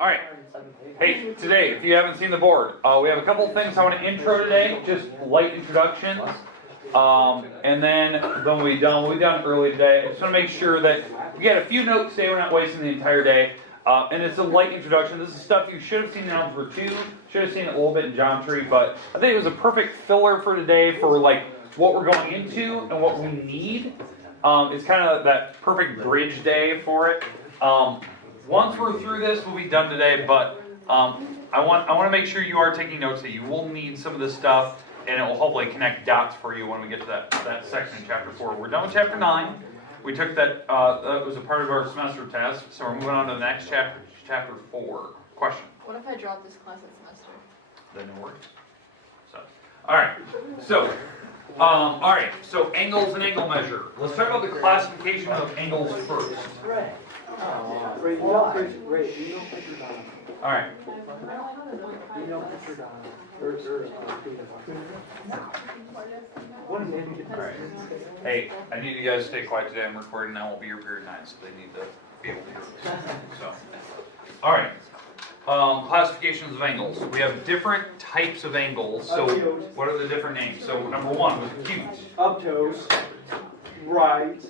All right. Hey, today, if you haven't seen the board, we have a couple of things I want to intro today, just light introductions. And then we'll be done early today. I just want to make sure that we get a few notes today, we're not wasting the entire day. And it's a light introduction. This is stuff you should have seen in Algebra 2, should have seen it a little bit in Geometry, but I think it was a perfect filler for today for like what we're going into and what we need. It's kind of that perfect bridge day for it. Once we're through this, we'll be done today, but I want to make sure you are taking notes that you will need some of this stuff, and it will hopefully connect dots for you when we get to that section in Chapter 4. We're done with Chapter 9. We took that, that was a part of our semester test, so we're moving on to the next chapter, Chapter 4. Question? What if I drop this class at semester? Then it works. So, so angles and angle measure. Let's talk about the classification of angles first. Great. All right. Alright. Hey, I need you guys to stay quiet today. I'm recording. I won't be here period 9, so they need to be able to hear this. So, alright. Classifications of angles. We have different types of angles. So, what are the different names? So, number 1 was acute. Obtuse, right,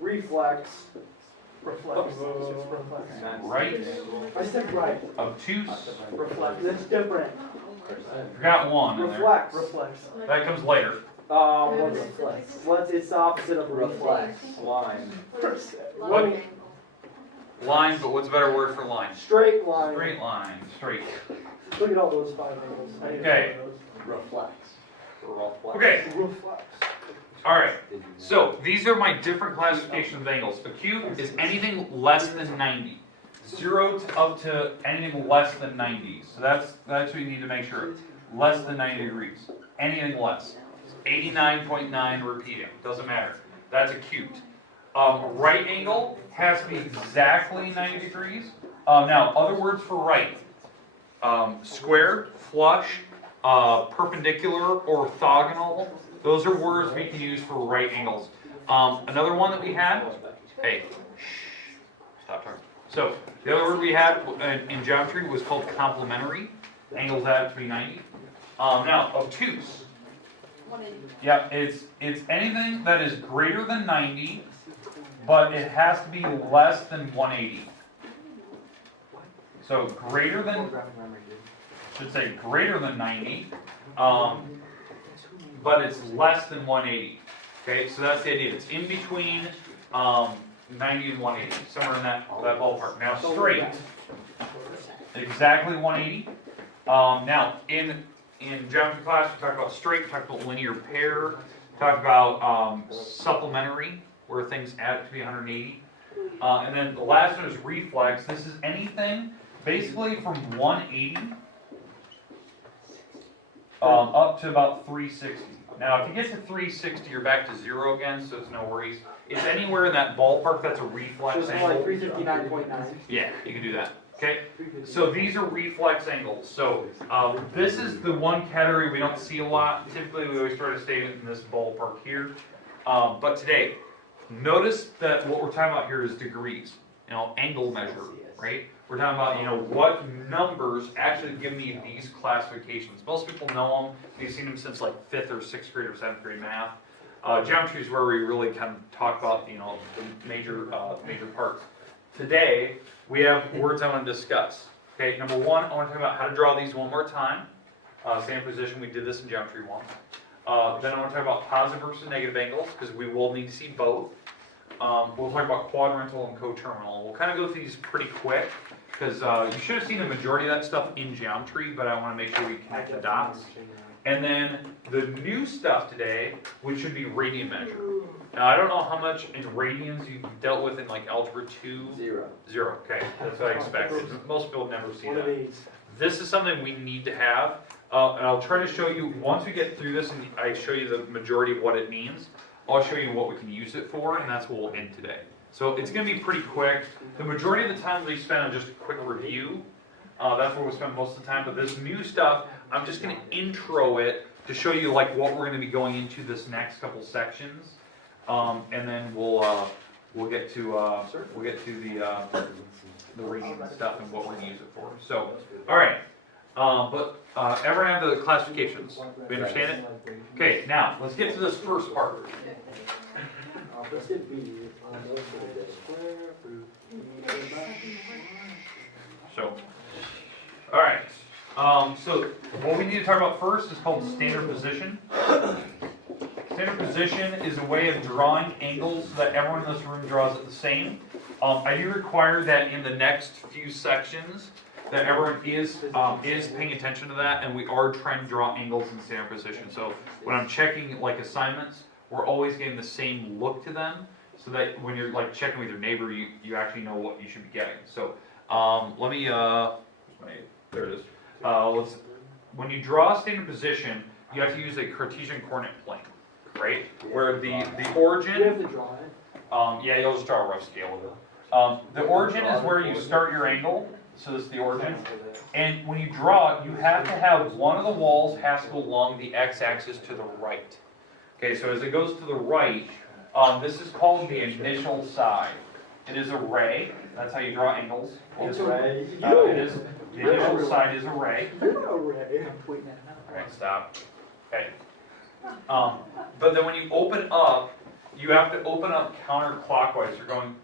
reflex. Right. I said right. Obtuse. Reflex. That's different. Forgot one in there. Reflex. That comes later. What's reflex? It's the opposite of reflex. Line. What? Line, but what's a better word for line? Straight line. Straight line. Straight. Look at all those 5 angles. Okay. Reflex. Okay. Reflex. Alright, so these are my different classifications of angles. Acute is anything less than 90. 0 up to anything less than 90. So that's what you need to make sure. Less than 90 degrees. Anything less. 89.9 repeating. Doesn't matter. That's acute. Right angle has to be exactly 90 degrees. Now, other words for right. Square, flush, perpendicular, orthogonal. Those are words we can use for right angles. Another one that we had, hey, stop talking. So, the other word we had in geometry was called complementary. Angles have to be 90. Now, obtuse. 180. Yeah, it's anything that is greater than 90, but it has to be less than 180. So, greater than, should say greater than 90. But it's less than 180. Okay, so that's the idea. It's in between 90 and 180, somewhere in that ballpark. Now straight, exactly 180. Now in geometry class, we talked about straight, we talked about linear pair, we talked about supplementary, where things add up to be 180. And then the last one is reflex. This is anything basically from 180 up to about 360. Now, if you get to 360, you're back to 0 again, so it's no worries. It's anywhere in that ballpark that's a reflex Just angle. like 359.9. Yeah, you can do that. Okay? So these are reflex angles. So this is the one category we don't see a lot. Typically, we always try to stay in this ballpark here. But today, notice that what we're talking about here is degrees. Angle measure, right? We're talking about, what numbers actually give me these classifications. Most people know them. We've seen them since like 5th or 6th grade or 7th grade math. Geometry is where we really kind of talk about, the major parts. Today, we have words I want to discuss. Okay, number 1, I want to talk about how to draw these one more time. Same position, we did this in Geometry 1. Then I want to talk about positive versus negative angles, because we will need to see both. We'll talk about quadrantal and coterminal. We'll kind of go through these pretty quick, because you should have seen the majority of that stuff in geometry, but I want to make sure we connect the dots. And then the new stuff today, which should be radian measure. Now, I don't know how much in radians you dealt with in like Algebra 2. 0. 0, okay. That's what I expected. Most people never see One of that. these. This is something we need to have, and I'll try to show you, once we get through this and I show you the majority of what it means, I'll show you what we can use it for, and that's what we'll end today. So it's going to be pretty quick. The majority of the time we spend on just a quick review. That's where we'll spend most of the time. But this new stuff, I'm just going to intro it to show you like what we're going to be going into this next couple sections, and then we'll get to the the radian stuff and what we're gonna use it for. So, all right. Everyone have the classifications? We understand it? Okay, now let's get to this first part. So, all right. So what we need to talk about first is called standard position. Standard position is a way of drawing angles so that everyone in this room draws it the same. I do require that in the next few sections that everyone is paying attention to that, and we are trying to draw angles in standard position. So when I'm checking like assignments, we're always getting the same look to them, so that when you're like checking with your neighbor, you actually know what you should be getting. So let me there it is. When you draw a standard position, you have to use a Cartesian coordinate plane, right? Where the origin. You have to draw it. Yeah, you'll just draw a rough scale of it. The origin is where you start your angle. So this is the origin. And when you draw it, you have to have one of the walls has to go along the x-axis to the right. Okay, so as it goes to the right, this is called the initial side. It is a ray. That's how you draw angles. It's a ray. It is. The initial side is a ray. You're a ray. Alright, stop. Okay. But then when you open up, you have to open up counterclockwise. You're going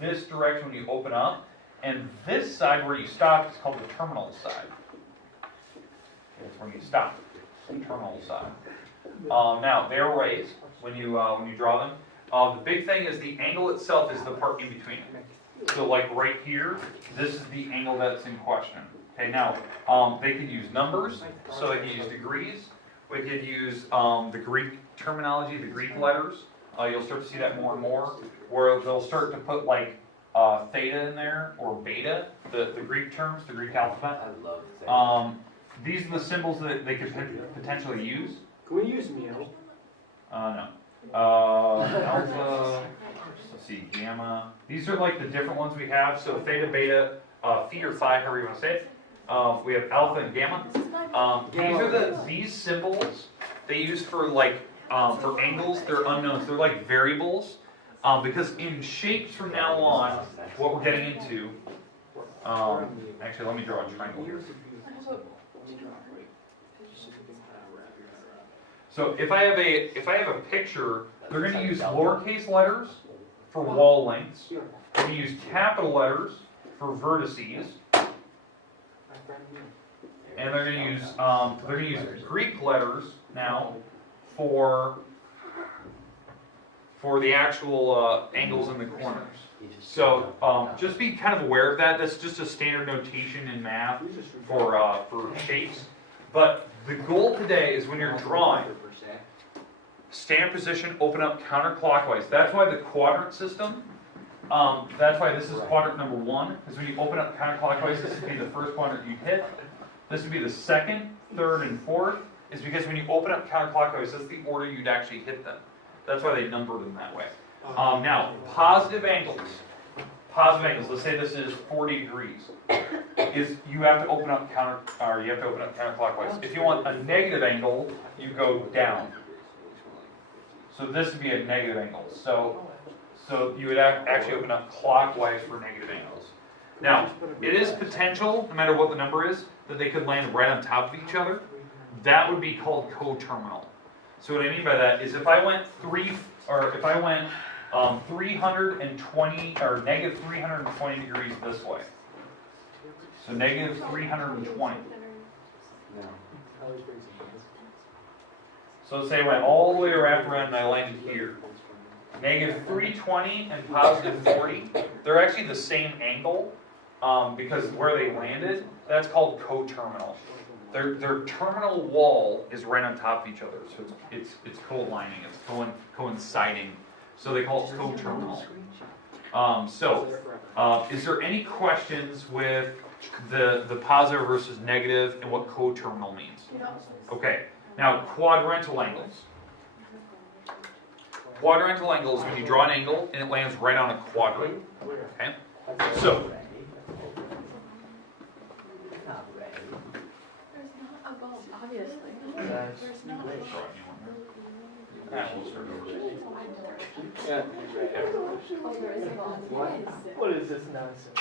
this direction when you open up, and this side where you stop is called the terminal side. It's where you stop. The terminal side. Now they're rays when you draw them. The big thing is the angle itself is the part in between. So like right here, this is the angle that's in question. Okay, now they could use numbers, so they can use degrees. We could use the Greek terminology, the Greek letters. You'll start to see that more and more, where they'll start to put like theta in there, or beta, the Greek terms, the Greek alphabet. I love theta. These are the symbols that they could potentially use. Can we use mu? No. Alpha, let's see, gamma. These are like the different ones we have. So theta, beta, phi or phi, however you want to say it. We have alpha and gamma. These are these symbols they use for like for angles. They're unknowns. They're like variables because in shapes from now on, what we're getting into. Actually, let me draw a triangle here. So if I have a picture, they're going to use lowercase letters for wall lengths. They're going to use capital letters for vertices. And they're going to use Greek letters now for the actual angles in the corners. So just be kind of aware of that. That's just a standard notation in math for shapes. But the goal today is when you're drawing, standard position, open up counterclockwise. That's why the quadrant system. That's why this is quadrant number 1. Because when you open up counterclockwise, this would be the first quadrant you hit. This would be the second, third, and fourth. Is because when you open up counterclockwise, that's the order you'd actually hit them. That's why they number them that way. Now, positive angles. Positive angles. Let's say this is 40 degrees. Is you have to open up counterclockwise. If you want a negative angle, you go down. So this would be a negative angle. So you would actually open up clockwise for negative angles. Now, it is potential, no matter what the number is, that they could land right on top of each other. That would be called coterminal. So what I mean by that is if I went 320 or negative 320 degrees this way. So negative 320. So say I went all the way wrapped around and I landed here. Negative 320 and positive 40, they're actually the same angle because where they landed, that's called coterminal. Their terminal wall is right on top of each other, so it's co-aligning, it's coinciding. So they call it coterminal. Is there any questions with the positive versus negative and what coterminal means? Okay, now quadrantal angles. Quadrantal angles when you draw an angle and it lands right on a quadrant. Okay, so. Obviously. There's not. What is this nonsense?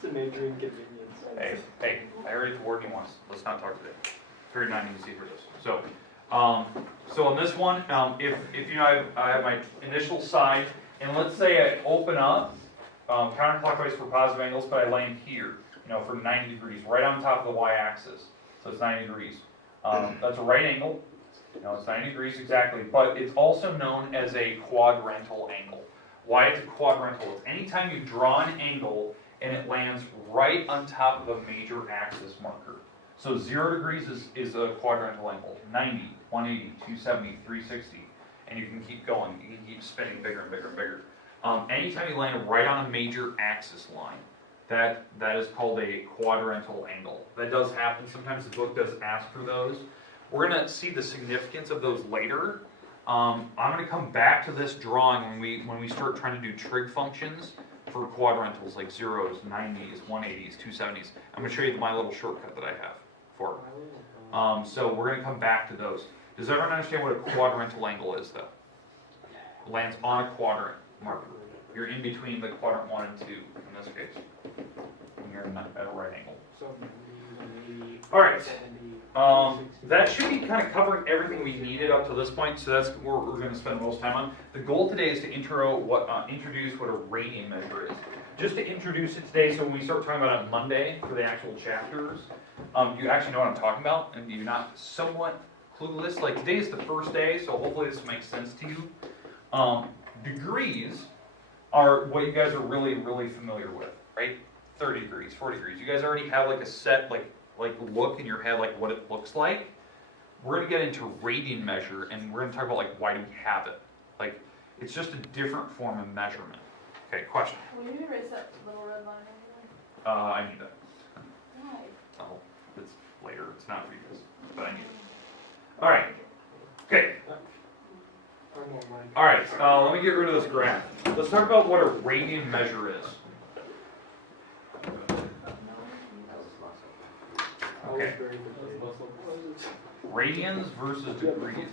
It's a major inconvenience. Hey, I already warned you once. Let's not talk today. Very not easy for this. So on this one, if you know, I have my initial side, and let's say I open up counterclockwise for positive angles, but I land here, you know, for 90 degrees, right on top of the y-axis. So it's 90 degrees. That's a right angle. You know, it's 90 degrees exactly, but it's also known as a quadrantal angle. Why it's a quadrantal? It's anytime you draw an angle and it lands right on top of a major axis marker. So 0 degrees is a quadrantal angle. 90, 180, 270, 360, and you can keep going. You can keep spinning bigger and bigger and bigger. Anytime you land right on a major axis line, that is called a quadrantal angle. That does happen. Sometimes the book does ask for those. We're going to see the significance of those later. I'm going to come back to this drawing when we start trying to do trig functions for quadrantals like zeros, 90s, 180s, 270s. I'm going to show you my little shortcut that I have for it. So we're going to come back to those. Does everyone understand what a quadrantal angle is, though? It lands on a quadrant marker. You're in between the quadrant 1 and 2 in this case, when you're at a right angle. All right. That should be kind of covering everything we needed up to this point, so that's what we're going to spend most time on. The goal today is to introduce what a radian measure is. Just to introduce it today, so when we start talking about it on Monday for the actual chapters, you actually know what I'm talking about, and you're not somewhat clueless. Like today is the first day, so hopefully this makes sense to you. Degrees are what you guys are really, really familiar with, right? 30 degrees, 40 degrees. You guys already have like a set like look in your head like what it looks like. We're going to get into radian measure, and we're going to talk about like why do we have it. Like it's just a different form of measurement. Okay, question. Will you erase that little red line over I need that. there? Why? Oh, it's later. It's not for you guys, but I need it. All right. Okay. All right. Let me get rid of this graph. Let's talk about what a radian measure is. Okay. Radians versus degrees.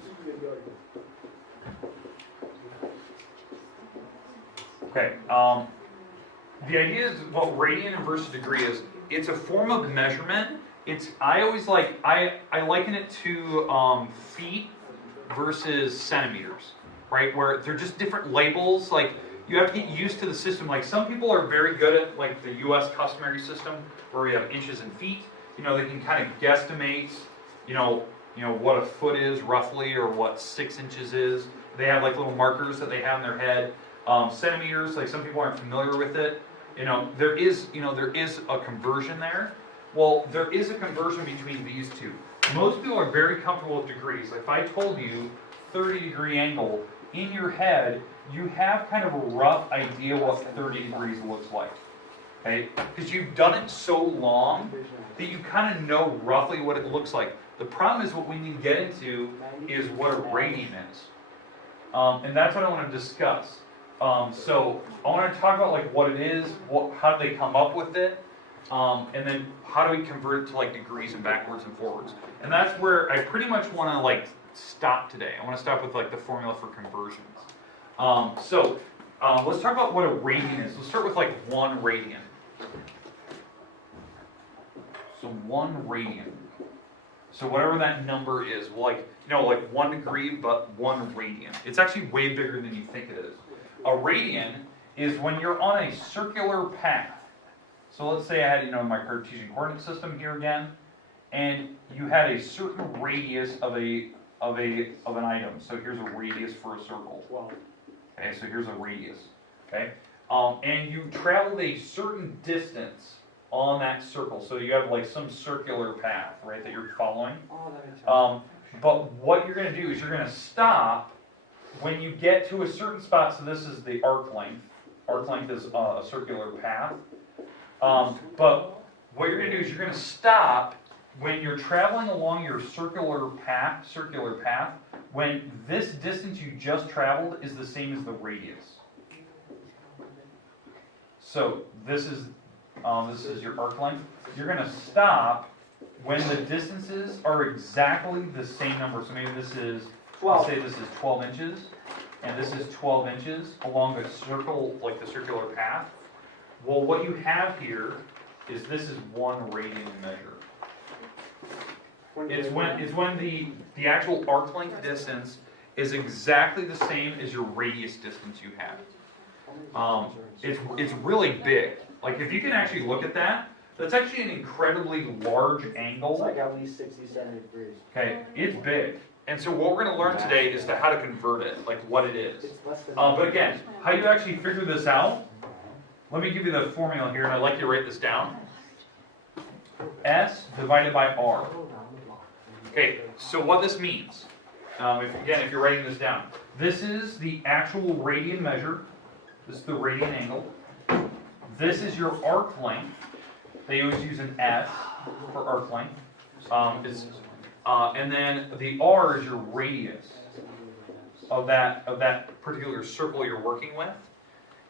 Okay. The idea is what radian versus degree is. It's a form of measurement. I liken it to feet versus centimeters, right? Where they're just different labels. Like you have to get used to the system. Like some people are very good at like the U.S. customary system where we have inches and feet. You know, they can kind of guesstimate, you know what a foot is roughly, or what 6 inches is. They have like little markers that they have in their head. Centimeters, like some people aren't familiar with it. There is a conversion there. Well, there is a conversion between these two. Most people are very comfortable with degrees. If I told you 30-degree angle, in your head, you have kind of a rough idea what 30 degrees looks like. Okay? Because you've done it so long that you kind of know roughly what it looks like. The problem is what we need to get into is what a radian is. And that's what I want to discuss. So I want to talk about like what it is, how do they come up with it, and then how do we convert it to like degrees and backwards and forwards. And that's where I pretty much want to like stop today. I want to stop with like the formula for conversions. Let's talk about what a radian is. Let's start with like 1 radian. So 1 radian. So whatever that number is, like 1 degree, but 1 radian. It's actually way bigger than you think it is. A radian is when you're on a circular path. So let's say I had my Cartesian coordinate system here again, and you had a certain radius of an item. So here's a radius for a circle. Okay, so here's a radius. Okay, and you traveled a certain distance on that circle. So you have like some circular path, right, that you're following. But what you're going to do is you're going to stop when you get to a certain spot. So this is the arc length. Arc length is a circular path. But what you're going to do is you're going to stop when you're traveling along your circular path, when this distance you just traveled is the same as the radius. So this is your arc length. You're going to stop when the distances are exactly the same number. So maybe this is, let's say this is 12 inches, and this is 12 inches along the circle, like the circular path. Well, what you have here is this is 1 radian measure. It's when the actual arc length distance is exactly the same as your radius distance you have. It's really big. Like if you can actually look at that, that's actually an incredibly large It's angle. like at least 60, 70 degrees. Okay, it's big. And so what we're going to learn today is to how to convert it, like what it is. It's less than But again, how you actually figure this out, let me give you the formula here, and I'd like you to write this down. S divided by R. Okay, so what this means, if you're writing this down, this is the actual radian measure. This is the radian angle. This is your arc length. They always use an S for arc length. And then the R is your radius of that particular circle you're working with.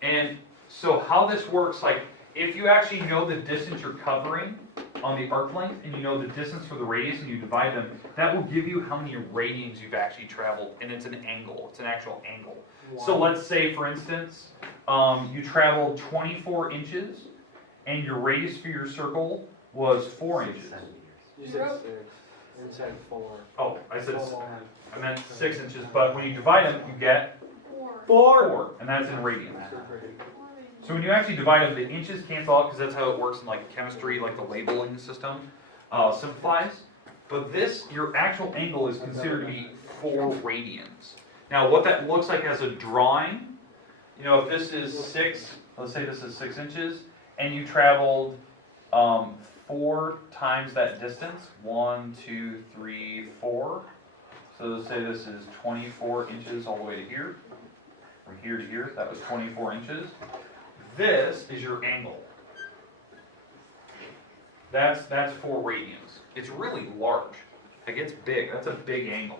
And so how this works, like if you actually know the distance you're covering on the arc length and you know the distance for the radius and you divide them, that will give you how many radians you've actually traveled, and it's an angle. It's an actual angle. So let's say, for instance, you traveled 24 inches and your radius for your circle was 4 inches. You said 6. You said 4. Oh, I meant 6 inches, but when you divide them, you get 4. 4, and that's in radians. So when you actually divide them, the inches cancel out because that's how it works in like chemistry, like the labeling system simplifies. But this, your actual angle is considered to be 4 radians. Now what that looks like as a drawing, if this is 6, let's say this is 6 inches, and you traveled 4 times that distance, 1, 2, 3, 4. So let's say this is 24 inches all the way to here, from here to here, that was 24 inches. This is your angle. That's 4 radians. It's really large. Like it's big. That's a big angle.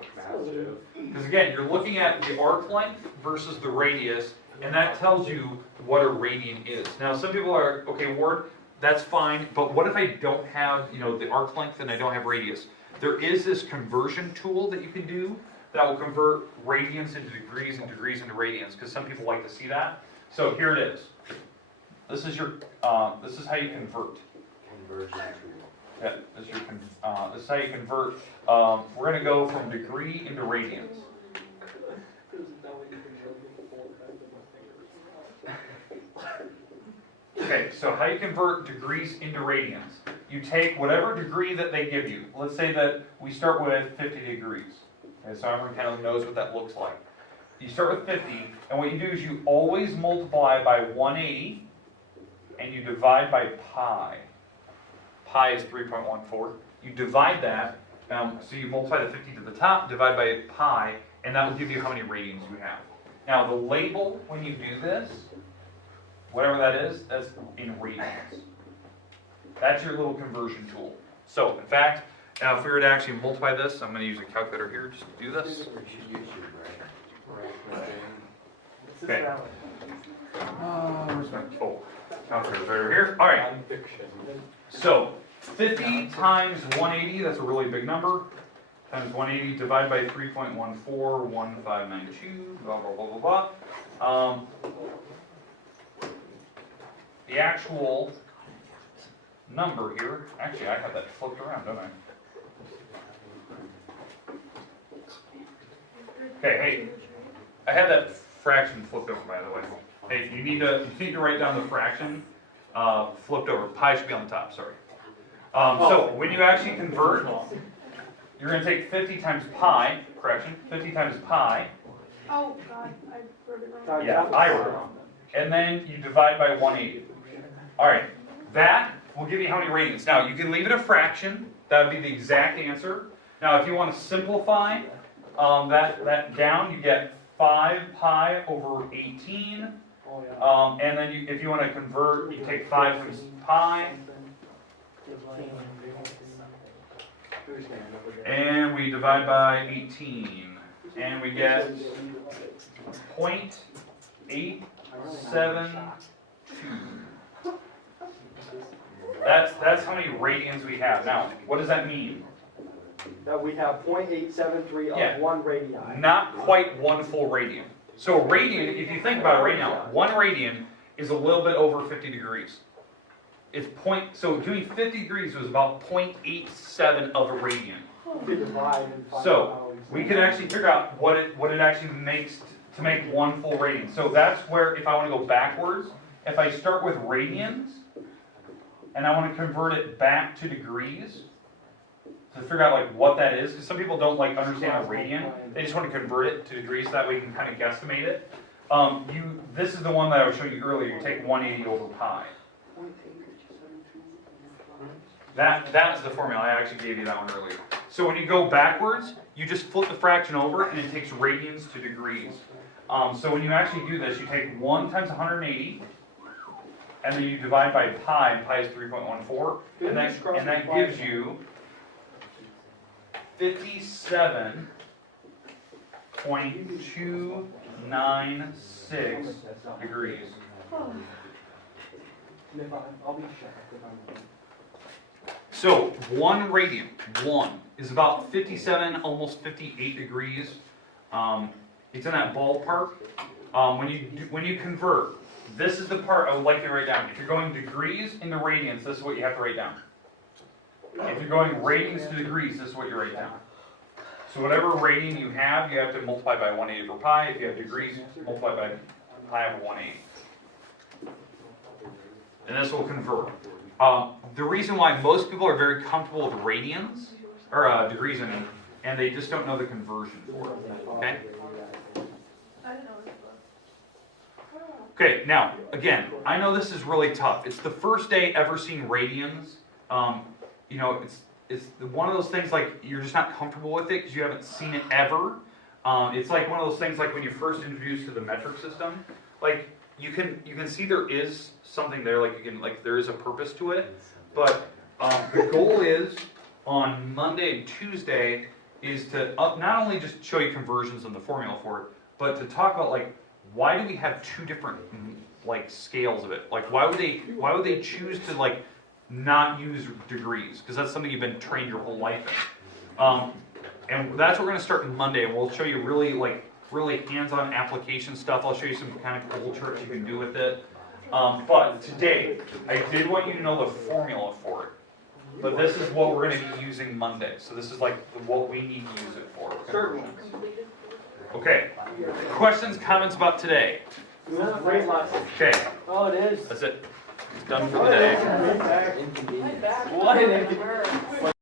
Because again, you're looking at the arc length versus the radius, and that tells you what a radian is. Now, some people are, okay, Ward, that's fine, but what if I don't have, the arc length and I don't have radius? There is this conversion tool that you can do that will convert radians into degrees and degrees into radians, because some people like to see that. So here it is. This is this is how you convert. Conversion tool. Yeah, this is how you convert. We're going to go from degree into radians. Okay, so how you convert degrees into radians. You take whatever degree that they give you. Let's say that we start with 50 degrees. Okay, so everyone kind of knows what that looks like. You start with 50, and what you do is you always multiply by 180, and you divide by pi. Pi is 3.14. You divide that, so you multiply the 50 to the top, divide by pi, and that will give you how many radians you have. Now the label, when you do this, whatever that is, that's in radians. That's your little conversion tool. So, in fact, if we were to actually multiply this, I'm going to use a calculator here just to do this. Okay. Where's my calculator's right over here. All right. So 50 times 180, that's a really big number. Times 180 divided by 3.14, 1592, blah, blah, blah, blah, blah. The actual number here, actually I have that flipped around, don't I? Okay, hey, I had that fraction flipped over, by the way. Hey, you need to write down the fraction flipped over. Pi should be on the top, sorry. So when you actually convert, you're going to take 50 times pi, correction, 50 times pi. Oh, God, I wrote it wrong. Yeah, I wrote it wrong. And then you divide by 180. All right, that will give you how many radians. Now, you can leave it a fraction. That would be the exact answer. Now, if you want to simplify that down, you get 5 pi over 18. And then if you want to convert, you take 5 times pi. And we divide by 18. And we get 0.872. That's how many radians we have. Now, what does that mean? That we have 0.873 of Yeah. 1 radian. Not quite 1 full radian. So radian, if you think about it right now, 1 radian is a little bit over 50 degrees. it's so doing 50 degrees was about 0.87 of a radian. So we can actually figure out what it actually makes to make one full radian. So that's where, if I want to go backwards, if I start with radians and I want to convert it back to degrees to figure out like what that is, because some people don't like understand a radian, they just want to convert it to degrees so that way you can kind of guesstimate it. This is the one that I was showing you earlier. You take 180 over pi. That is the formula. I actually gave you that one earlier. So when you go backwards, you just flip the fraction over and it takes radians to degrees. So when you actually do this, you take 1 times 180, and then you divide by pi, and pi is 3.14, and that gives you 57.296 degrees. So 1 radian, 1, is about 57, almost 58 degrees. It's in that ballpark. When you convert, this is the part I would like you to write down. If you're going degrees into radians, this is what you have to write down. If you're going radians to degrees, this is what you write down. So whatever radian you have to multiply by 180 over pi. If you have degrees, multiply by pi over 180. And this will convert. The reason why most people are very comfortable with radians, or degrees, I mean, and they just don't know the conversion for it. Okay? I didn't know this book. Okay, now, again, I know this is really tough. It's the first day ever seeing radians. You know, it's one of those things like you're just not comfortable with it because you haven't seen it ever. It's like one of those things like when you first introduced to the metric system, like you can see there is something there, like there is a purpose to it. But the goal is on Monday and Tuesday is to not only just show you conversions and the formula for it, but to talk about like why do we have two different like scales of it? Like why would they choose to like not use degrees? Because that's something you've been trained your whole life in. And that's what we're going to start on Monday, and we'll show you really hands-on application stuff. I'll show you some kind of cool tricks you can do with it. But today, I did want you to know the formula for it. But this is what we're going to be using Monday. So this is like what we need to use it for. Conversions. Okay. Questions, comments about today? Great lesson. Okay. Oh, it is. That's it. It's done for the day. What an